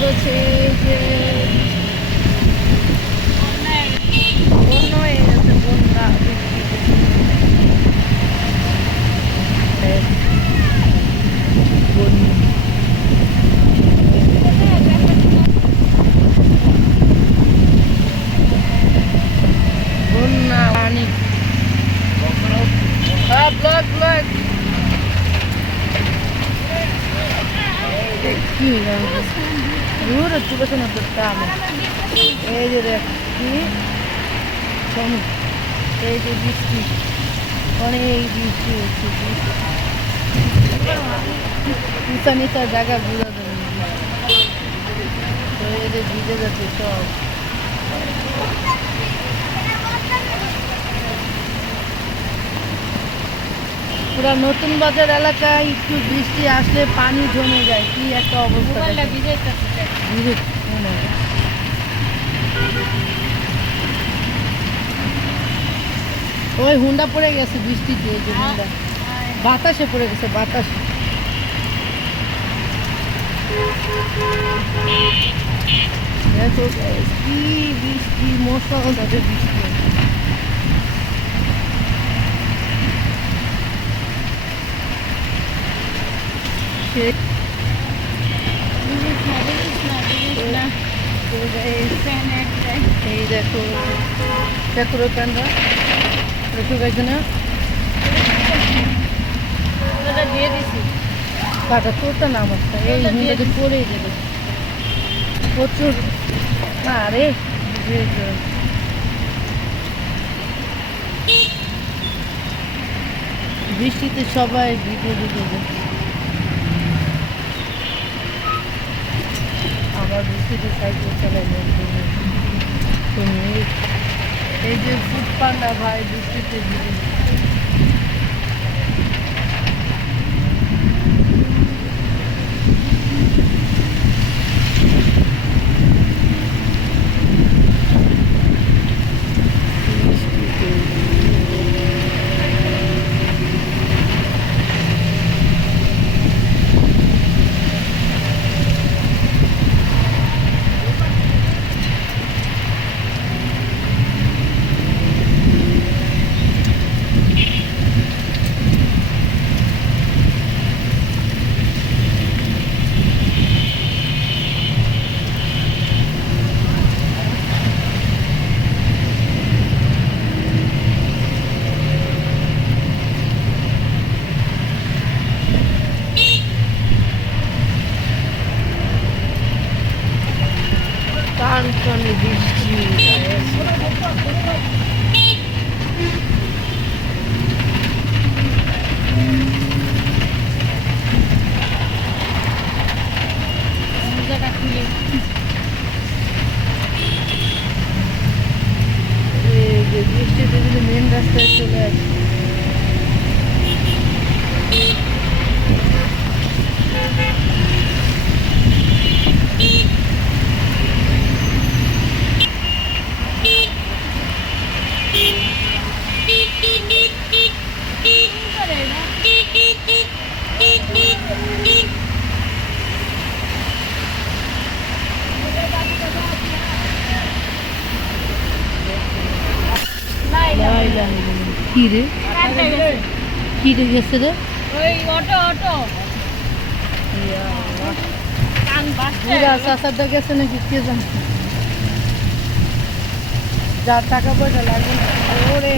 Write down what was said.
বলছে এই যে বন্যা হয়ে গেছে, বন্যা বন্যা পানি ব্লক ব্লক কি দূর হচ্ছে বসে না তোর আমি এই যে দেখি এই যে বৃষ্টি অনেক বৃষ্টি হচ্ছে, নিচা নিচা জায়গা ঘুরে দেবে তো এই যে ভিজে যাচ্ছে সব। পুরা নতুন বাজার এলাকায় একটু বৃষ্টি আসলে পানি জমে যায়, কি একটা অবস্থা। ওই হুন্ডা পড়ে গেছে বৃষ্টিতে, এই যে হুন্ডা বাতাসে পড়ে গেছে, বাতাসে। দেখো কি বৃষ্টি, মশা তাদের বৃষ্টি। এই দেখো দেখো প্যান্ডা দেখো গাইছে না দিয়ে দিছি কাটা তোরটা নাম আসছে এই হুন্ডাতে পড়েই যাবে প্রচুর। আরে বৃষ্টিতে সবাই ভিজে ভিজে যায়। আবার বৃষ্টিতে সাইকেল চালাই তুমি এই যে ফুড পান্ডা ভাই বৃষ্টিতে ভিজে। কানকানে বৃষ্টি বৃষ্টিতে যদি মেন রাস্তায় চলে আসে কি রে কি রে গেছে রে ওই অটো অটো চাষাটা গেছে নাকি কে জানছে, যার টাকা পয়সা লাগবে ওরে